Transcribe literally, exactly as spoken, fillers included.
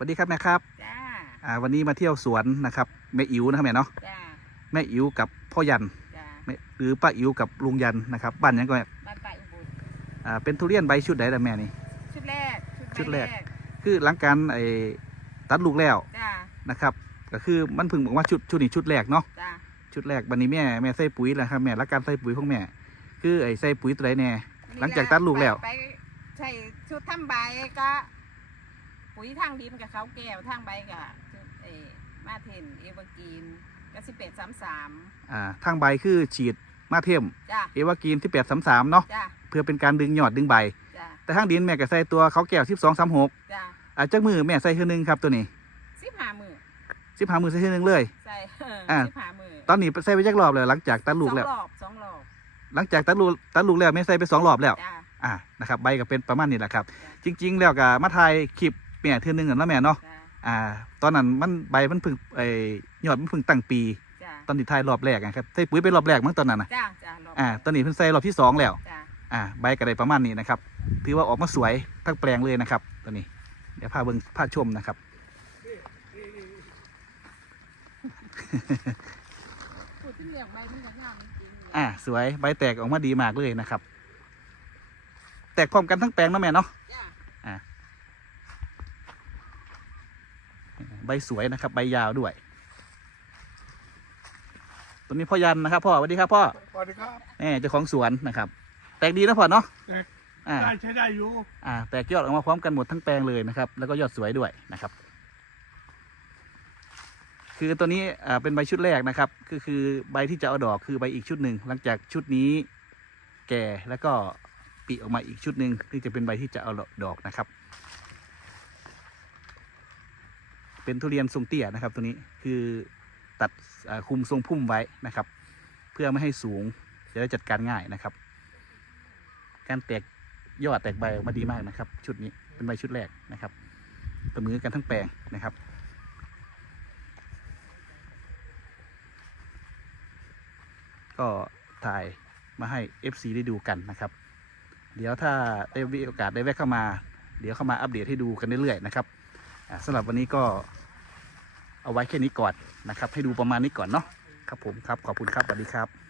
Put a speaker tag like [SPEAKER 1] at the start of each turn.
[SPEAKER 1] วัสดีครับแม่ครับ
[SPEAKER 2] จ้า
[SPEAKER 1] อ่าวันนี้มาเที่ยวสวนนะครับแม่อิ๋วนะครับแม่เนาะ
[SPEAKER 2] จ้า
[SPEAKER 1] แม่อิ๋วกับพ่อยัน
[SPEAKER 2] จ้า
[SPEAKER 1] หรือป้าอิ๋วกับลุงยันนะครับบ้านยังก็
[SPEAKER 2] บ้านป่าอุบล
[SPEAKER 1] อ่าเป็นทุเรียนใบชุดไหนล่ะแม่นี่
[SPEAKER 2] ชุดแรก
[SPEAKER 1] ชุดแรกคือหลังการไอ้ตัดลูกแล้ว
[SPEAKER 2] จ้า
[SPEAKER 1] นะครับก็คือมันเพิ่งบอกว่าชุดชุดนี้ชุดแรกเนาะ
[SPEAKER 2] จ้า
[SPEAKER 1] ชุดแรกวันนี้แม่แม่ใส่ปุ๋ยแล้วครับแม่หลักการใส่ปุ๋ยของแม่คือไอ้ใส่ปุ๋ยตัวไหนแน่หลังจากตัดลูกแล้ว
[SPEAKER 2] ไปใช่ชุดทำใบก็ปุ๋ยทางดินกับเขาแก้วทางใบกับชุดเอมาเทนเอเวอร์กีนก็สิบแปดสามสาม
[SPEAKER 1] อ่าทางใบคือฉีดมาเทม
[SPEAKER 2] จ้า
[SPEAKER 1] เอวากีนที่แปดสามสามเนาะ
[SPEAKER 2] จ้า
[SPEAKER 1] เพื่อเป็นการดึงยอดดึงใบ
[SPEAKER 2] จ้า
[SPEAKER 1] แต่ทางดินแม่ก็ใส่ตัวเขาแก้วสิบสองสามหก
[SPEAKER 2] จ้า
[SPEAKER 1] อ่าจากมือแม่ใส่เท่านึงครับตัวนี้
[SPEAKER 2] สิบห้ามือ
[SPEAKER 1] สิบห้ามือใส่เท่านึงเลย
[SPEAKER 2] ใส่
[SPEAKER 1] อ่า
[SPEAKER 2] สิบห้ามือ
[SPEAKER 1] ตอนนี้ใส่ไปยักรอบเลยหลังจากตัดลูกแล้ว
[SPEAKER 2] สองรอบสองรอบ
[SPEAKER 1] หลังจากตัดลูกตัดลูกแล้วแม่ใส่ไปสองรอบแล้ว
[SPEAKER 2] จ้า
[SPEAKER 1] อ่านะครับใบก็เป็นประมาณนี้แหละครับจริงๆแล้วก็มาถ่ายคลิปแม่เท่านึงกันแล้วแม่เนาะอ่าตอนนั้นมันใบมันเพิ่งไอ้ยอดมันเพิ่งตั้งปีตอนที่ถ่ายรอบแรกนะครับใส่ปุ๋ยไปรอบแรกมั้งตอนนั้นนะ
[SPEAKER 2] จ้าจ้า
[SPEAKER 1] อ่าตอนนี้เพิ่งใส่รอบที่สองแล้ว
[SPEAKER 2] จ้า
[SPEAKER 1] อ่าใบก็ได้ประมาณนี้นะครับถือว่าออกมาสวยทั้งแปลงเลยนะครับตัวนี้เดี๋ยวพาเบิ้งพาชมนะครับ
[SPEAKER 2] พูดถึงเรื่องใบมันก็งามจริงๆ
[SPEAKER 1] อ่าสวยใบแตกออกมาดีมากเลยนะครับแตกพร้อมกันทั้งแปลงนะแม่เนาะ
[SPEAKER 2] จ้า
[SPEAKER 1] อ่าใบสวยนะครับใบยาวด้วยตัวนี้พ่อยันนะครับพ่อสวัสดีครับพ่อ
[SPEAKER 3] สวัสดีครับ
[SPEAKER 1] แหมเจ้าของสวนนะครับแตกดีนะพ่อเนาะ
[SPEAKER 3] แตก
[SPEAKER 1] อ่า
[SPEAKER 3] ได้ใช้ได้อยู่
[SPEAKER 1] อ่าแตกยอดออกมาพร้อมกันหมดทั้งแปลงเลยนะครับแล้วก็ยอดสวยด้วยนะครับคือตัวนี้อ่าเป็นใบชุดแรกนะครับคือคือใบที่จะเอาดอกคือใบอีกชุดหนึ่งหลังจากชุดนี้แก่แล้วก็ปีออกมาอีกชุดหนึ่งที่จะเป็นใบที่จะเอาดอกนะครับเป็นทุเรียนทรงเตี้ยนะครับตัวนี้คือตัดคุมทรงพุ่มไว้นะครับเพื่อไม่ให้สูงจะได้จัดการง่ายนะครับการแตกยอดแตกใบออกมาดีมากนะครับชุดนี้เป็นใบชุดแรกนะครับเสมอกันทั้งแปลงนะครับก็ถ่ายมาให้ เอฟ ซี ได้ดูกันนะครับเดี๋ยวถ้าได้มีโอกาสได้แวะเข้ามาเดี๋ยวเข้ามาอัปเดตให้ดูกันเรื่อยๆนะครับสำหรับวันนี้ก็เอาไว้แค่นี้ก่อนนะครับให้ดูประมาณนี้ก่อนเนาะครับผมครับขอบคุณครับสวัสดีครับ